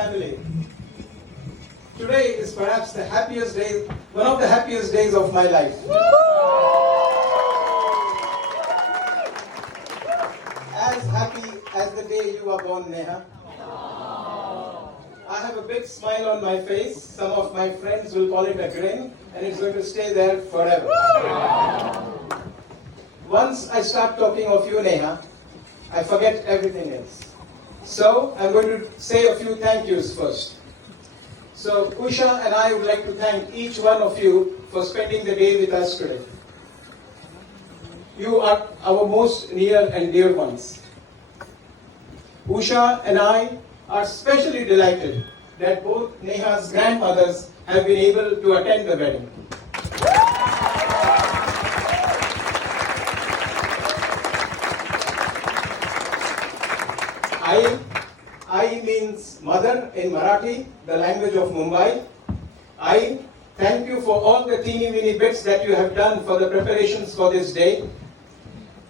Family. Today is perhaps the happiest day, one of the happiest days of my life. As happy as the day you were born, Neha. I have a big smile on my face. Some of my friends will call it a grin, and it's going to stay there forever. Once I start talking of you, Neha, I forget everything else. So I'm going to say a few thank yous first. So Usha and I would like to thank each one of you for spending the day with us today. You are our most near and dear ones. Usha and I are especially delighted that both Neha's grandmothers have been able to attend the wedding. I means mother in Marathi, the language of Mumbai. I thank you for all the teeny weeny bits that you have done for the preparations for this day.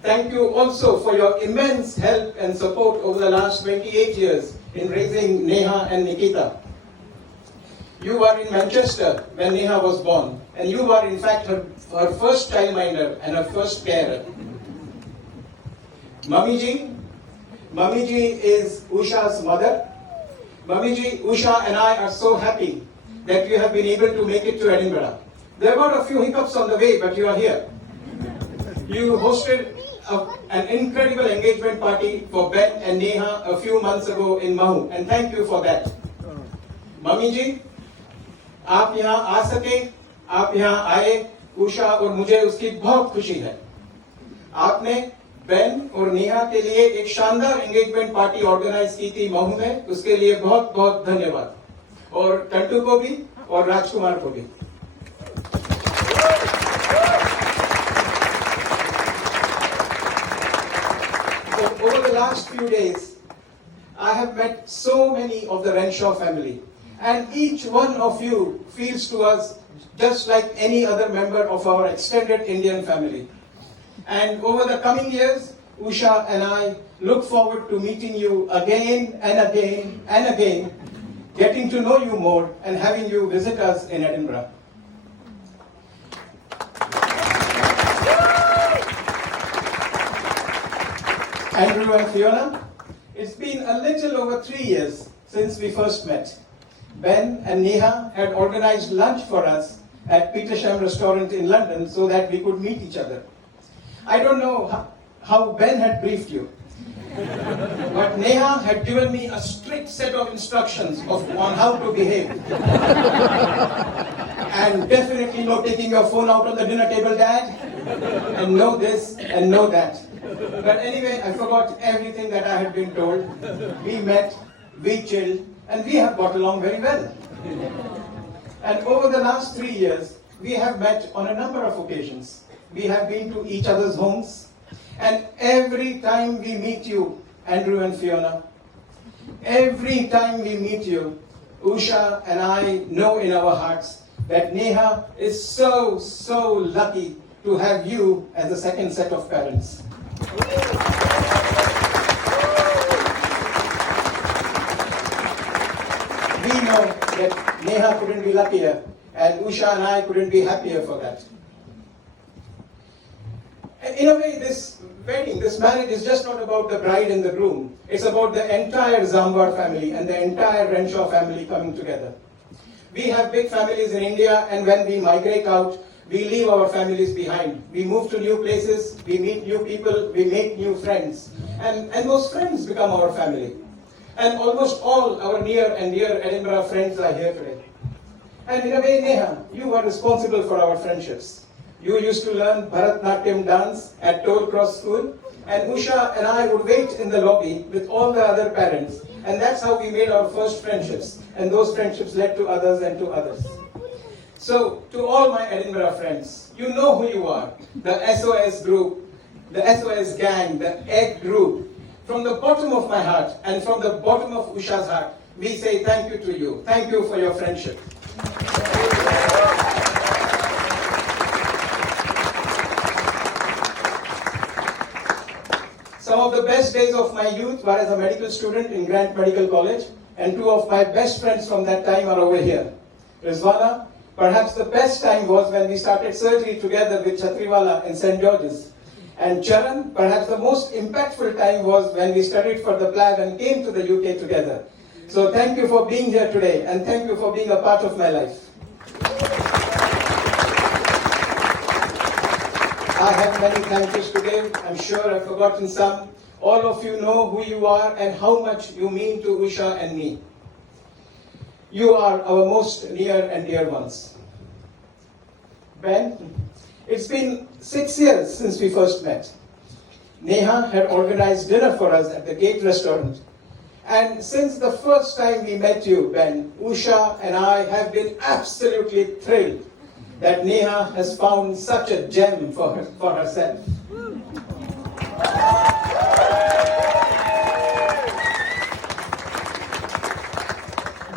Thank you also for your immense help and support over the last 28 years in raising Neha and Nikita. You were in Manchester when Neha was born, and you were in fact her first childminder and her first carer. Mamiji is Usha's mother. Mamiji, Usha and I are so happy that you have been able to make it to Edinburgh. There were a few hiccups on the way, but you are here. You hosted an incredible engagement party for Ben and Neha a few months ago in Mahu, and thank you for that. Mamiji, आप यहाँ आ सके, आप यहाँ आए, उषा और मुझे उसकी बहुत खुशी है. आपने बेन और नेहा के लिए एक शानदार एंगेजमेंट पार्टी ऑर्गेनाइज की थी महू में, उसके लिए बहुत बहुत धन्यवाद. और टंटू को भी और राजकुमार को भी. So, over the last few days, I have met so many of the Renshaw family, and each one of you feels to us just like any other member of our extended Indian family. And over the coming years, Usha and I look forward to meeting you again and again and again, getting to know you more and having you visit us in Edinburgh. Andrew and Fiona, it's been a little over 3 years since we first met. Ben and Neha had organized lunch for us at Petersham restaurant in London so that we could meet each other. I don't know how Ben had briefed you, but Neha had given me a strict set of instructions on how to behave. And definitely no taking your phone out on the dinner table, Dad, and no this and no that. But anyway, I forgot everything that I had been told. We met, we chilled, and we have got along very well. And over the last 3 years, we have met on a number of occasions. We have been to each other's homes, and every time we meet you, Andrew and Fiona, every time we meet you, Usha and I know in our hearts that Neha is so lucky to have you as a second set of parents. We know that Neha couldn't be luckier, and Usha and I couldn't be happier for that. In a way, this wedding, this marriage is just not about the bride and the groom. It's about the entire Zamvar family and the entire Renshaw family coming together. We have big families in India, and when we migrate out, we leave our families behind. We move to new places, we meet new people, we make new friends. And those friends become our family. And almost all our near and dear Edinburgh friends are here today. And in a way, Neha, you are responsible for our friendships. You used to learn Bharatnatyam dance at Toll Cross School, and Usha and I would wait in the lobby with all the other parents, and that's how we made our first friendships, and those friendships led to others and to others. So, to all my Edinburgh friends, you know who you are, the SOS group, the SOS gang, the egg group. From the bottom of my heart and from the bottom of Usha's heart, we say thank you to you. Thank you for your friendship. Some of the best days of my youth were as a medical student in Grant Medical College, and two of my best friends from that time are over here. Rizwana, perhaps the best time was when we started surgery together with Chatriwala in St. George's. And Charan, perhaps the most impactful time was when we studied for the PLAB and came to the UK together. So thank you for being here today, and thank you for being a part of my life. I have many thank yous to give. I'm sure I've forgotten some. All of you know who you are and how much you mean to Usha and me. You are our most near and dear ones. Ben, it's been 6 years since we first met. Neha had organized dinner for us at the Gate restaurant. And since the first time we met you, Ben, Usha and I have been absolutely thrilled that Neha has found such a gem for herself.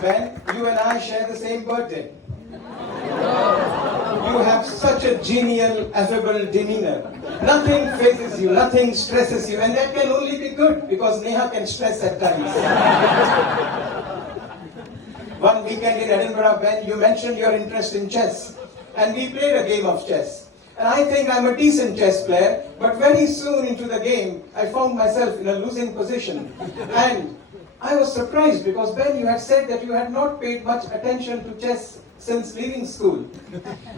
Ben, you and I share the same birthday. You have such a genial, affable demeanor. Nothing phases you, nothing stresses you, and that can only be good because Neha can stress at times. One weekend in Edinburgh, Ben, you mentioned your interest in chess, and we played a game of chess. And I think I'm a decent chess player, but very soon into the game, I found myself in a losing position. And I was surprised because, Ben, you had said that you had not paid much attention to chess since leaving school.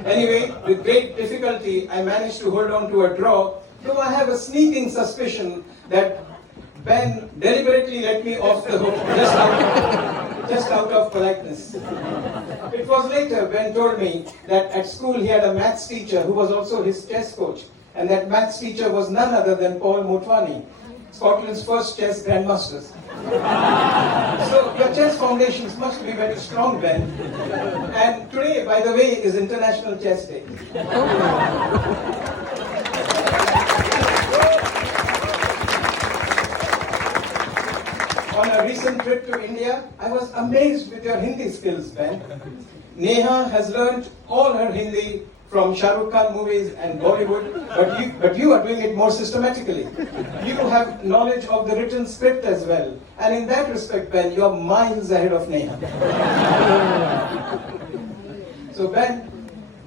Anyway, with great difficulty, I managed to hold on to a draw, though I have a sneaking suspicion that Ben deliberately let me off the hook just out of politeness. It was later Ben told me that at school he had a maths teacher who was also his chess coach, and that maths teacher was none other than Paul Motwani, Scotland's first chess grandmasters. So your chess foundations must be very strong, Ben. And today, by the way, is International Chess Day. On a recent trip to India, I was amazed with your Hindi skills, Ben. Neha has learned all her Hindi from Shah Rukh Khan movies and Bollywood, but you are doing it more systematically. You have knowledge of the written script as well. And in that respect, Ben, you're miles ahead of Neha. So Ben,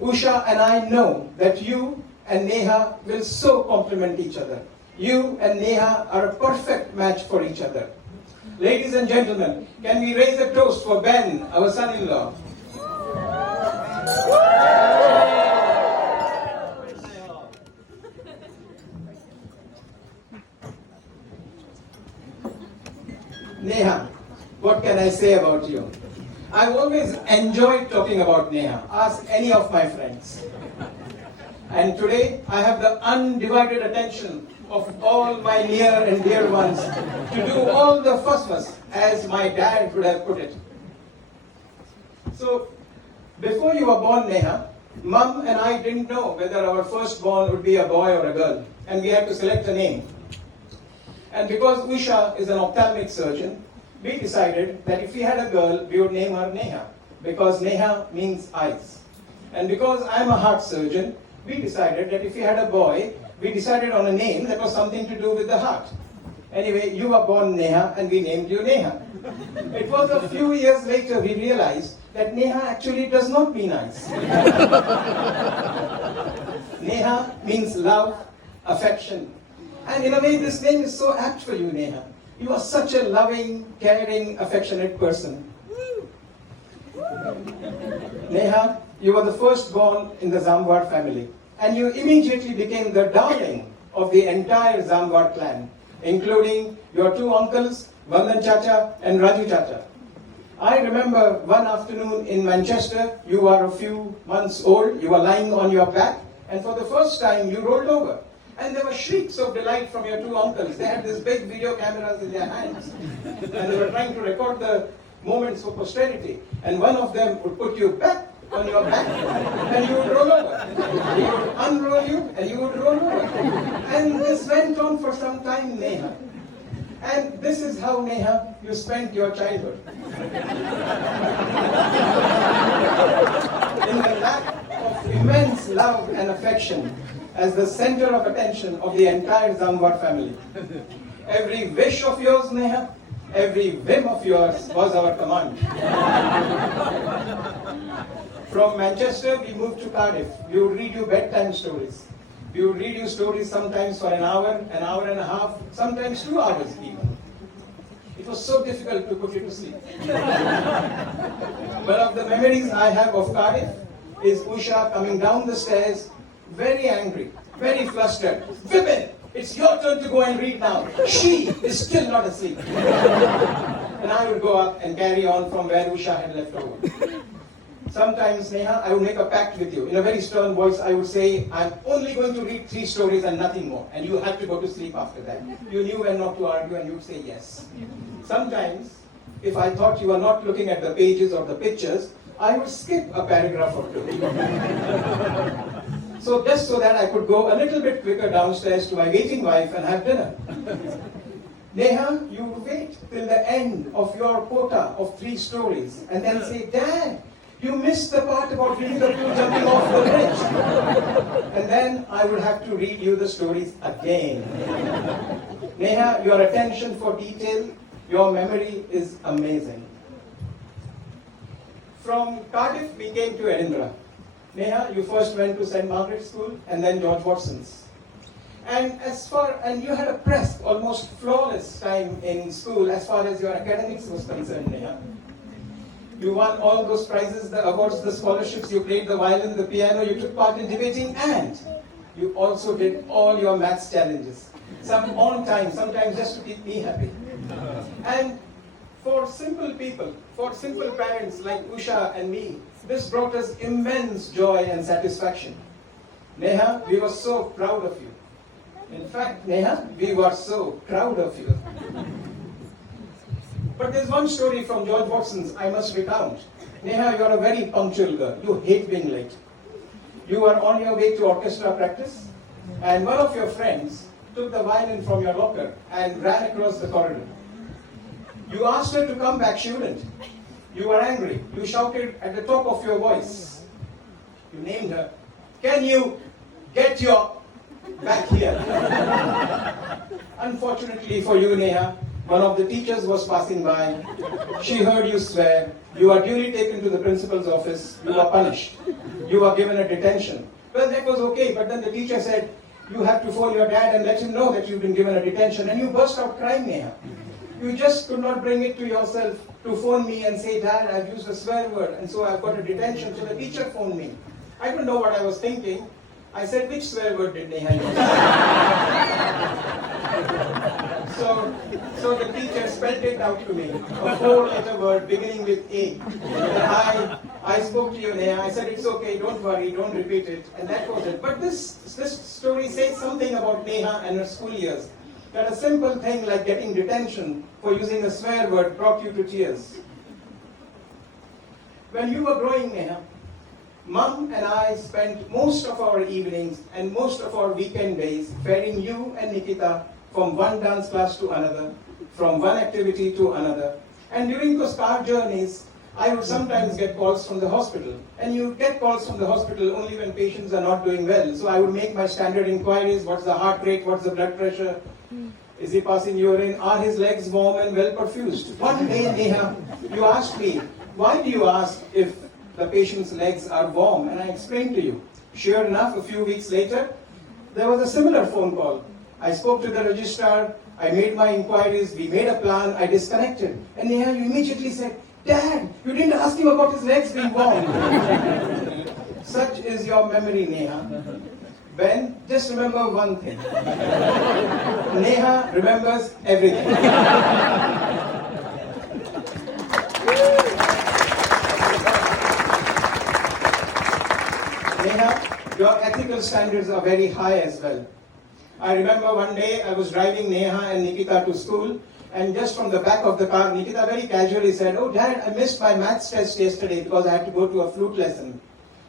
Usha and I know that you and Neha will so complement each other. You and Neha are a perfect match for each other. Ladies and gentlemen, can we raise a toast for Ben, our son-in-law? Neha, what can I say about you? I've always enjoyed talking about Neha. Ask any of my friends. And today, I have the undivided attention of all my near and dear ones to do all the fuss, as my dad would have put it. So, before you were born, Neha, Mum and I didn't know whether our firstborn would be a boy or a girl, and we had to select a name. And because Usha is an ophthalmic surgeon, we decided that if we had a girl, we would name her Neha, because Neha means eyes. And because I'm a heart surgeon, we decided that if we had a boy, we decided on a name that was something to do with the heart. Anyway, you were born Neha, and we named you Neha. It was a few years later we realized that Neha actually does not mean eyes. Neha means love, affection. And in a way, this name is so apt for you, Neha. You are such a loving, caring, affectionate person. Neha, you were the firstborn in the Zamvar family. And you immediately became the darling of the entire Zamvar clan, including your two uncles, Vandan Chacha and Raju Chacha. I remember one afternoon in Manchester, you were a few months old, you were lying on your back, and for the first time you rolled over. And there were shrieks of delight from your two uncles. They had these big video cameras in their hands. And they were trying to record the moments for posterity. And one of them would put you back on your back, and you would roll over. He would unroll you, and you would roll over. And this went on for some time, Neha. And this is how, Neha, you spent your childhood. In the lap of immense love and affection, as the center of attention of the entire Zamvar family. Every wish of yours, Neha, Every whim of yours was our command. From Manchester, we moved to Cardiff. We would read you bedtime stories. We would read you stories sometimes for an hour and a half, sometimes 2 hours even. It was so difficult to put you to sleep. One of the memories I have of Cardiff is Usha coming down the stairs, very angry, very flustered. Vipin, it's your turn to go and read now. She is still not asleep. And I would go up and carry on from where Usha had left over. Sometimes, Neha, I would make a pact with you. In a very stern voice, I would say, I'm only going to read 3 stories and nothing more. And you had to go to sleep after that. You knew when not to argue and you would say yes. Sometimes, if I thought you were not looking at the pages or the pictures, I would skip a paragraph or 2. So just so that I could go a little bit quicker downstairs to my waiting wife and have dinner. Neha, you would wait till the end of your quota of 3 stories and then say, Dad, you missed the part about Winnie the Pooh jumping off the bridge. And then I would have to read you the stories again. Neha, your attention for detail, your memory is amazing. From Cardiff, we came to Edinburgh. Neha, you first went to St. Margaret's School and then George Watson's. And you had a press, almost flawless time in school as far as your academics was concerned, Neha. You won all those prizes, the awards, the scholarships, you played the violin, the piano, you took part in debating, and you also did all your maths challenges. Some on time, sometimes just to keep me happy. And for simple people, for simple parents like Usha and me, this brought us immense joy and satisfaction. Neha, we were so proud of you. In fact, Neha, we were so proud of you. But there's one story from George Watson's I must recount. Neha, you're a very punctual girl. You hate being late. You were on your way to orchestra practice, and one of your friends took the violin from your locker and ran across the corridor. You asked her to come back, she wouldn't. You were angry. You shouted at the top of your voice. You named her. Can you get your back here? Unfortunately for you, Neha, one of the teachers was passing by. She heard you swear. You are duly taken to the principal's office. You are punished. You are given a detention. Well, that was okay, but then the teacher said, you have to phone your dad and let him know that you've been given a detention. And you burst out crying, Neha. You just could not bring it to yourself to phone me and say, Dad, I've used a swear word, and so I've got a detention. So the teacher phoned me. I don't know what I was thinking. I said, which swear word did Neha use? So the teacher spelled it out to me, a 4-letter word beginning with A. And I spoke to you, Neha. I said, it's okay, don't worry, don't repeat it. And that was it. But this story says something about Neha and her school years. That a simple thing like getting detention for using a swear word brought you to tears. When you were growing, Neha, Mum and I spent most of our evenings and most of our weekend days ferrying you and Nikita from one dance class to another, from one activity to another. And during those car journeys, I would sometimes get calls from the hospital. And you get calls from the hospital only when patients are not doing well. So I would make my standard inquiries. What's the heart rate? What's the blood pressure? Is he passing urine? Are his legs warm and well perfused? One day, Neha, you asked me, why do you ask if the patient's legs are warm? And I explained to you. Sure enough, a few weeks later, there was a similar phone call. I spoke to the registrar, I made my inquiries, we made a plan, I disconnected. And Neha, you immediately said, Dad, you didn't ask him about his legs being warm. Such is your memory, Neha. Ben, just remember one thing. Neha remembers everything. Neha, your ethical standards are very high as well. I remember one day I was driving Neha and Nikita to school, and just from the back of the car, Nikita very casually said, oh Dad, I missed my maths test yesterday because I had to go to a flute lesson.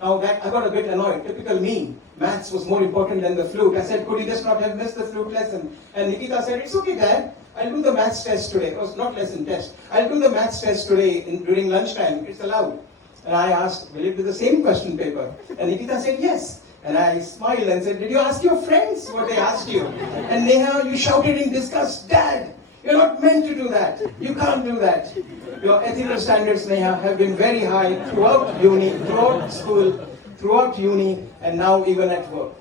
Now that I got a bit annoyed, typical me. Maths was more important than the flute. I said, could you just not have missed the flute lesson? And Nikita said, it's okay Dad, I'll do the maths test today. It was not lesson, test. I'll do the maths test today during lunchtime, it's allowed. And I asked, will it be the same question paper? And Nikita said, yes. And I smiled and said, did you ask your friends what they asked you? And Neha, you shouted in disgust, Dad, You're not meant to do that. You can't do that. Your ethical standards, Neha, have been very high throughout uni, throughout school, throughout uni, and now even at work.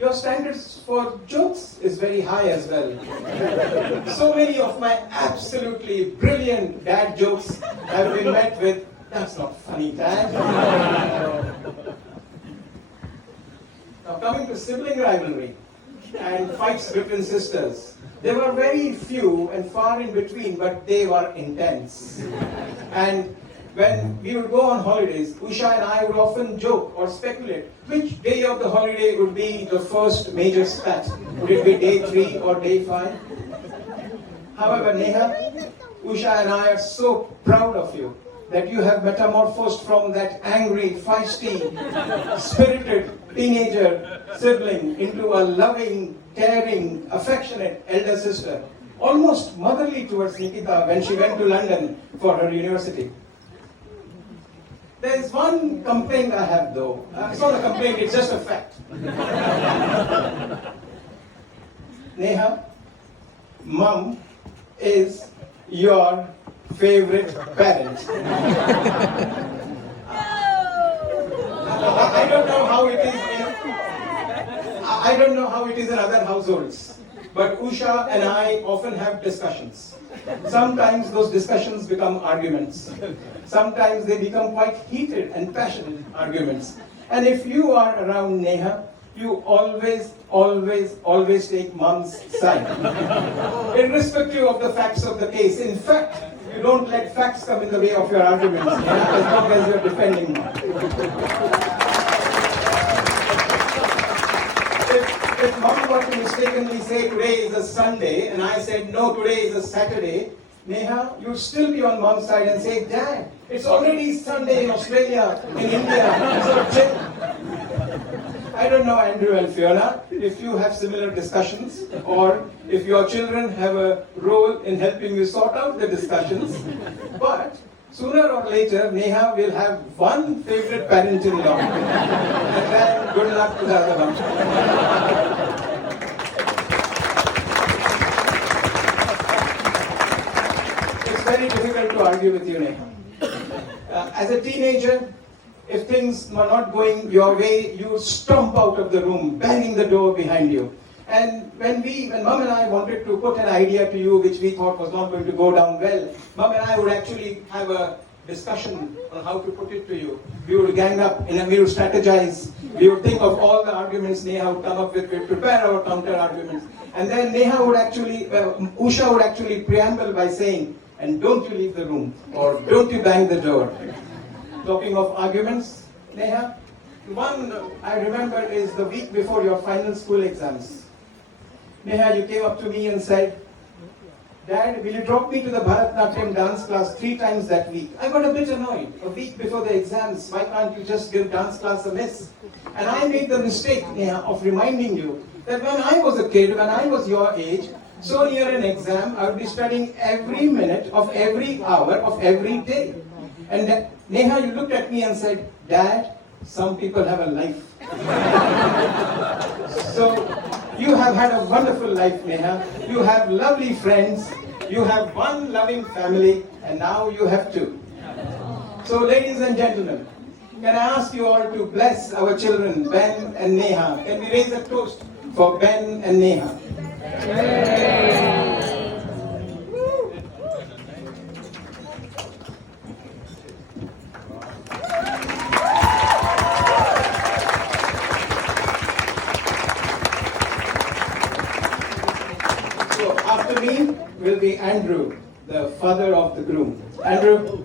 Your standards for jokes is very high as well. So many of my absolutely brilliant dad jokes have been met with, "That's not funny, Dad." Now coming to sibling rivalry and fights between sisters, they were very few and far in between, but they were intense. And when we would go on holidays, Usha and I would often joke or speculate which day of the holiday would be the first major spat. Would it be day 3 or day 5? However, Neha, Usha and I are so proud of you that you have metamorphosed from that angry, feisty, spirited teenager sibling into a loving, caring, affectionate elder sister, almost motherly towards Nikita when she went to London for her university. There is one complaint I have though. It's not a complaint, it's just a fact. Neha, Mum is your favorite parent. I don't know how it is I don't know how it is in other households, but Usha and I often have discussions. Sometimes those discussions become arguments. Sometimes they become quite heated and passionate arguments. And if you are around Neha, you always take Mom's side. Irrespective of the facts of the case. In fact, you don't let facts come in the way of your arguments, as long as you're defending Mom. If Mom were to mistakenly say today is a Sunday, and I said no, today is a Saturday, Neha, you'd still be on Mom's side and say, Dad, it's already Sunday in Australia, in India, so chill. I don't know, Andrew and Fiona, if you have similar discussions, or if your children have a role in helping you sort out the discussions, but sooner or later, Neha will have one favorite parent-in-law, and then good luck to the other one. It's very difficult to argue with you, Neha. As a teenager, if things were not going your way, you stomp out of the room, banging the door behind you. And when Mum and I wanted to put an idea to you which we thought was not going to go down well, Mum and I would actually have a discussion on how to put it to you. We would gang up and we would strategize. We would think of all the arguments Neha would come up with. We would prepare our counter arguments. And then Usha would actually preamble by saying, and don't you leave the room, or don't you bang the door. Talking of arguments, Neha, one I remember is the week before your final school exams. Neha, you came up to me and said, Dad, will you drop me to the Bharatanatyam dance class 3 times that week? I got a bit annoyed. A week before the exams, why can't you just give dance class a miss? And I made the mistake, Neha, of reminding you that when I was a kid, when I was your age, so near an exam, I would be studying every minute of every hour of every day. And Neha, you looked at me and said, Dad, some people have a life. So, you have had a wonderful life, Neha. You have lovely friends. You have one loving family. And now you have 2. So, ladies and gentlemen, can I ask you all to bless our children, Ben and Neha? Can we raise a toast for Ben and Neha? So after me will be Andrew, the father of the groom. Andrew.